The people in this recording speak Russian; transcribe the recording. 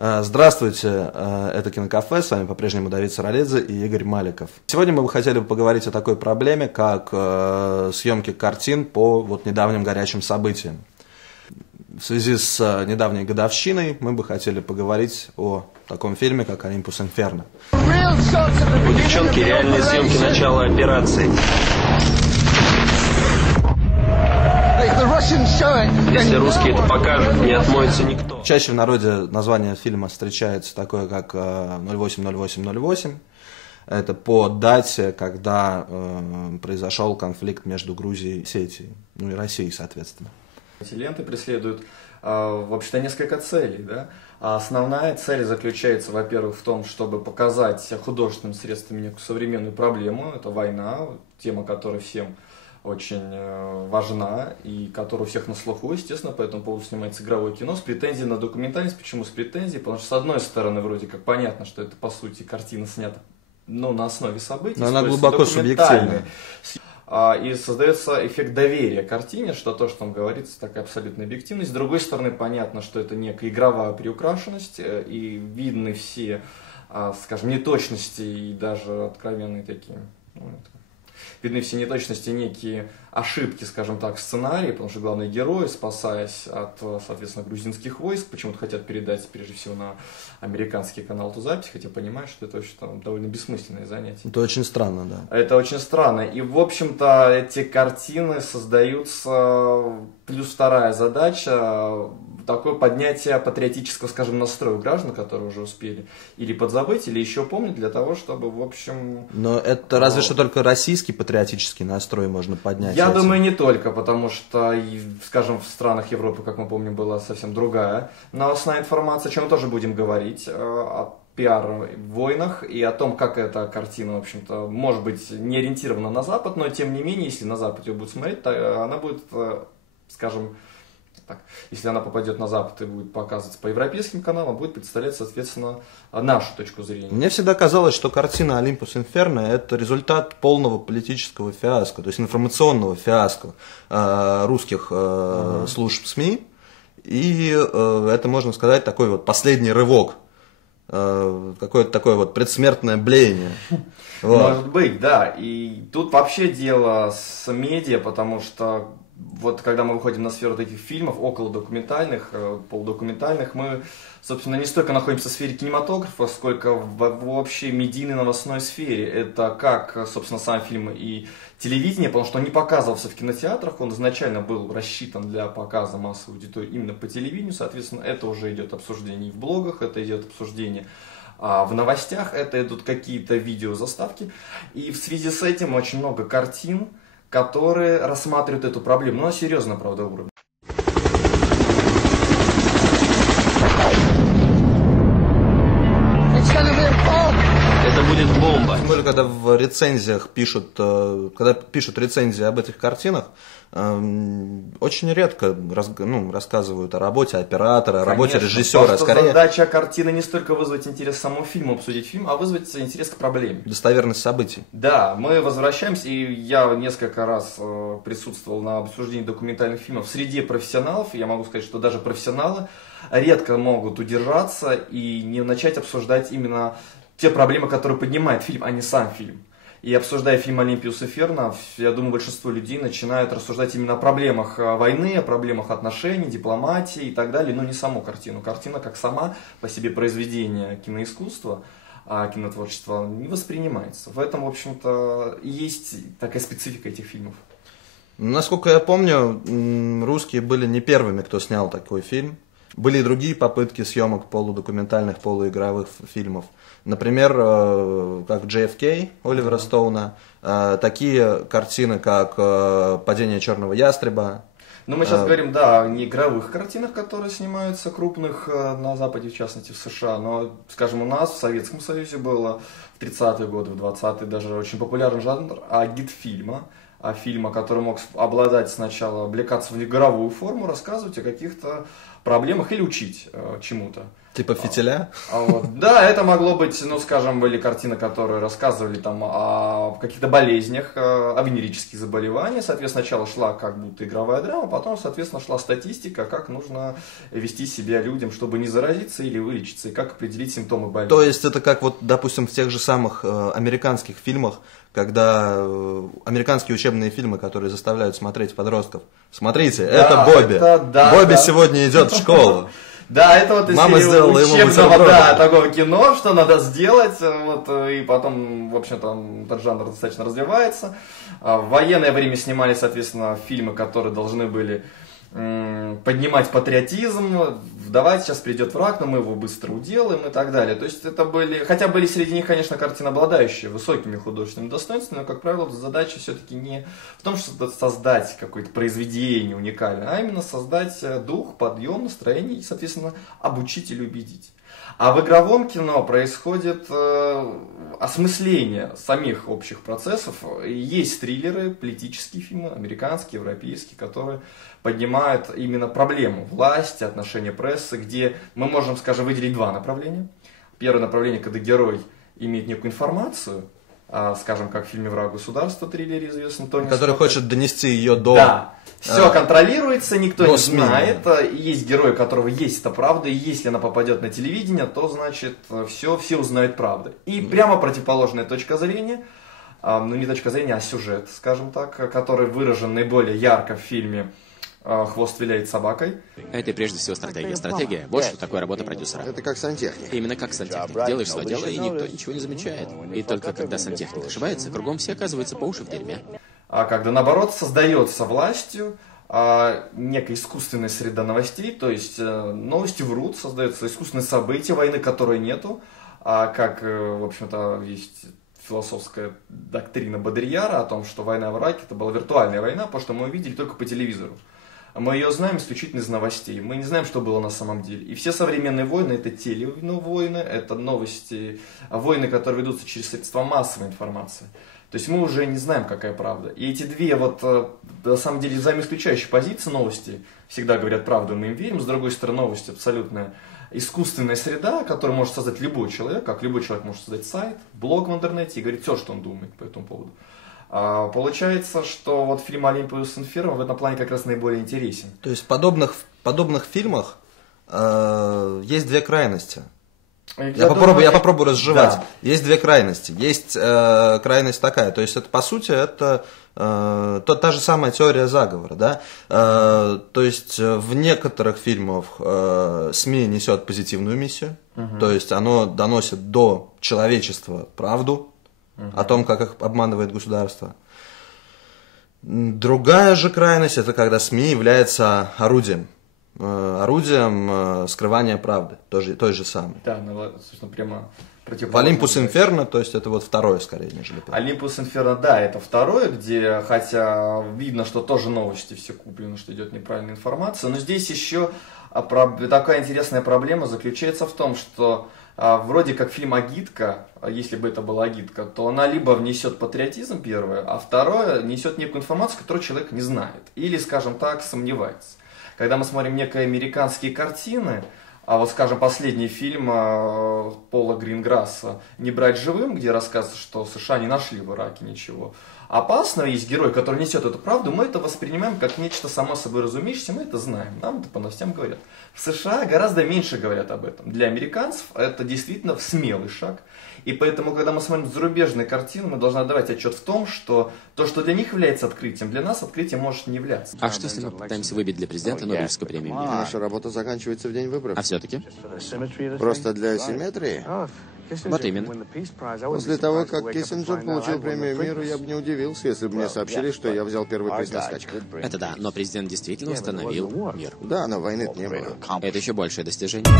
Здравствуйте, это Кинокафе, с вами по-прежнему Давид Саралидзе и Игорь Маликов. Сегодня мы бы хотели поговорить о такой проблеме, как съемки картин по недавним горячим событиям. В связи с недавней годовщиной мы бы хотели поговорить о таком фильме, как «Олимпус Инферно». У девчонки реальные съемки начала операции. Если русские это покажут, не отмоется никто. Чаще в народе название фильма встречается такое, как 080808. Это по дате, когда произошел конфликт между Грузией и Осетией, ну и Россией, соответственно. Эти ленты преследуют, в общем-то, несколько целей, да? Основная цель заключается, во-первых, в том, чтобы показать художественным средством некую современную проблему. Это война, тема, которая всем очень важна и которая у всех на слуху, естественно, по этому поводу снимается игровое кино с претензией на документальность. Почему с претензией? Потому что, с одной стороны, вроде как понятно, что это, по сути, картина снята на основе событий. Но она глубоко субъективная. И создается эффект доверия картине, что то, что там говорится, такая абсолютная объективность. С другой стороны, понятно, что это некая игровая приукрашенность, и видны все, скажем, неточности и даже откровенные такие, видны все неточности, некие ошибки, скажем так, в сценарии, потому что главные герои, спасаясь от, соответственно, грузинских войск, почему-то хотят передать, прежде всего, на американский канал эту запись, хотя понимаю, что это очень довольно бессмысленное занятие. Это очень странно, да. Это очень странно. И, в общем-то, эти картины создаются, плюс вторая задача, такое поднятие патриотического, скажем, настроя у граждан, которые уже успели или подзабыть, или еще помнить, для того, чтобы, в общем... Но это разве что только российский патриотический настрой можно поднять. Я думаю, не только, потому что, скажем, в странах Европы, как мы помним, была совсем другая новостная информация, о чем мы тоже будем говорить, о пиар-войнах и о том, как эта картина, в общем-то, может быть, не ориентирована на Запад, но, тем не менее, если на Западе ее будут смотреть, то она будет, скажем... Так, если она попадет на Запад и будет показываться по европейским каналам, будет представлять, соответственно, нашу точку зрения. Мне всегда казалось, что картина «Олимпус Инферно» — это результат полного политического фиаско, то есть информационного фиаско русских служб СМИ. И это, можно сказать, такой последний рывок, какое-то такое предсмертное блеяние. Может быть, да. И тут вообще дело с медиа, потому что когда мы выходим на сферу таких фильмов, околодокументальных, полудокументальных, мы, собственно, не столько находимся в сфере кинематографа, сколько в общей медийной новостной сфере. Это как, собственно, сам фильм и телевидение, потому что он не показывался в кинотеатрах, он изначально был рассчитан для показа массовой аудитории именно по телевидению, соответственно, это уже идет обсуждение и в блогах, это идет обсуждение в новостях, это идут какие-то видеозаставки, и в связи с этим очень много картин, которые рассматривают эту проблему, но серьезно, правда, уровень. Это будет бомба. Тем более, когда в рецензиях пишут рецензии об этих картинах, очень редко рассказывают о работе оператора, о работе режиссера. Скорее, задача картины не столько вызвать интерес к самому фильму, обсудить фильм, а вызвать интерес к проблеме. Достоверность событий. Да, мы возвращаемся, и я несколько раз присутствовал на обсуждении документальных фильмов среди профессионалов, и я могу сказать, что даже профессионалы редко могут удержаться и не начать обсуждать именно те проблемы, которые поднимает фильм, а не сам фильм. И обсуждая фильм «Олимпус Инферно», я думаю, большинство людей начинают рассуждать именно о проблемах войны, о проблемах отношений, дипломатии и так далее, но не саму картину. Картина как сама по себе произведение киноискусства, кинотворчества не воспринимается. В этом, в общем-то, есть такая специфика этих фильмов. Насколько я помню, русские были не первыми, кто снял такой фильм. Были и другие попытки съемок полудокументальных, полуигровых фильмов. Например, как JFK Оливера Стоуна, такие картины, как «Падение черного ястреба». Но мы сейчас говорим, да, о неигровых картинах, которые снимаются крупных на Западе, в частности в США. Но, скажем, у нас в Советском Союзе было в 30-е годы, в 20-е даже очень популярный жанр агитфильма. Фильма, который мог обладать сначала, облекаться в игровую форму, рассказывать о каких-то проблемах или учить чему-то. Типа «Фитиля»? Да, это могло быть, ну, скажем, были картины, которые рассказывали там о каких-то болезнях, о венерических заболеваниях. Соответственно, сначала шла как будто игровая драма, потом, соответственно, шла статистика, как нужно вести себя людям, чтобы не заразиться или вылечиться, и как определить симптомы болезни. То есть это как вот, допустим, в тех же самых американских фильмах, когда американские учебные фильмы, которые заставляют смотреть подростков. Смотрите, да, это Бобби. Бобби сегодня идет в школу. Да, это вот из учебного, такого кино, что надо сделать, вот, и потом, в общем-то, этот жанр достаточно развивается. В военное время снимали, соответственно, фильмы, которые должны были поднимать патриотизм, давайте сейчас придет враг, но мы его быстро уделаем и так далее. То есть это были, хотя были среди них, конечно, картины, обладающие высокими художественными достоинствами, но, как правило, задача все-таки не в том, чтобы создать какое-то произведение уникальное, а именно создать дух, подъем, настроение и, соответственно, обучить или убедить. А в игровом кино происходит осмысление самих общих процессов. Есть триллеры, политические фильмы, американские, европейские, которые поднимают именно проблему власти, отношения прессы, где мы можем, скажем, выделить два направления. Первое направление, когда герой имеет некую информацию, скажем, как в фильме «Враг государства», триллере известно. Который хочет донести ее до... Да. Все контролируется, никто не знает. Есть герой, у которого есть эта правда, и если она попадет на телевидение, то значит все узнают правду. И прямо противоположная точка зрения, ну не точка зрения, а сюжет, скажем так, который выражен наиболее ярко в фильме «Хвост виляет собакой». Это прежде всего стратегия. Стратегия – вот что такое работа продюсера. Это как сантехник. Именно как сантехник. Делаешь свое дело, и никто ничего не замечает. И только когда сантехник ошибается, кругом все оказываются по уши в дерьме. А когда, наоборот, создается властью некая искусственная среда новостей, то есть новости врут, создаются искусственные события, войны, которой нету, как, в общем-то, есть философская доктрина Бодрияра о том, что война в Ираке это была виртуальная война, потому что мы увидели только по телевизору. Мы ее знаем исключительно из новостей, мы не знаем, что было на самом деле. И все современные войны это телевойны, это новости, войны, которые ведутся через средства массовой информации. То есть мы уже не знаем, какая правда. И эти две, вот, на самом деле, взаимоисключающие позиции новости, всегда говорят правду, мы им верим. С другой стороны, новости абсолютно искусственная среда, которую может создать любой человек, как любой человек может создать сайт, блог в интернете и говорить все, что он думает по этому поводу. Получается, что вот фильм «Олимпиус Инферно» в этом плане как раз наиболее интересен. То есть в подобных фильмах есть две крайности. Я попробую разжевать. Да. Есть две крайности. Есть крайность такая, то есть это по сути это та же самая теория заговора, да. То есть в некоторых фильмах СМИ несет позитивную миссию, то есть оно доносит до человечества правду о том, как их обманывает государство. Другая же крайность это когда СМИ является орудием скрывания правды, той же самой. Да, ну, собственно, прямо в «Олимпус Инферно», то есть это вот второе скорее, нежели первое. «Олимпус Инферно», да, это второе, где, хотя видно, что тоже новости все куплены, что идет неправильная информация, но здесь еще такая интересная проблема заключается в том, что вроде как фильм «Агитка», если бы это была агитка, то она либо внесет патриотизм, первое, а второе, несет некую информацию, которую человек не знает, или, скажем так, сомневается. Когда мы смотрим некие американские картины, а вот, скажем, последний фильм Пола Гринграсса «Не брать живым», где рассказывается, что США не нашли в Ираке ничего опасного, есть герой, который несет эту правду, мы это воспринимаем как нечто само собой разумеющееся, мы это знаем, нам это по новостям говорят. В США гораздо меньше говорят об этом. Для американцев это действительно смелый шаг. И поэтому, когда мы смотрим зарубежные картины, мы должны отдавать отчет в том, что то, что для них является открытием, для нас открытием может не являться. А что, если мы пытаемся выбить для президента Нобелевскую премию мира? Наша работа заканчивается в день выборов. А все-таки? Просто для симметрии? Вот именно. После того, как Киссинджер получил премию мира, я бы не удивился, если бы мне сообщили, что я взял первый приз на скачках. Это да, но президент действительно установил мир. Да, но войны не было. Это еще большее достижение.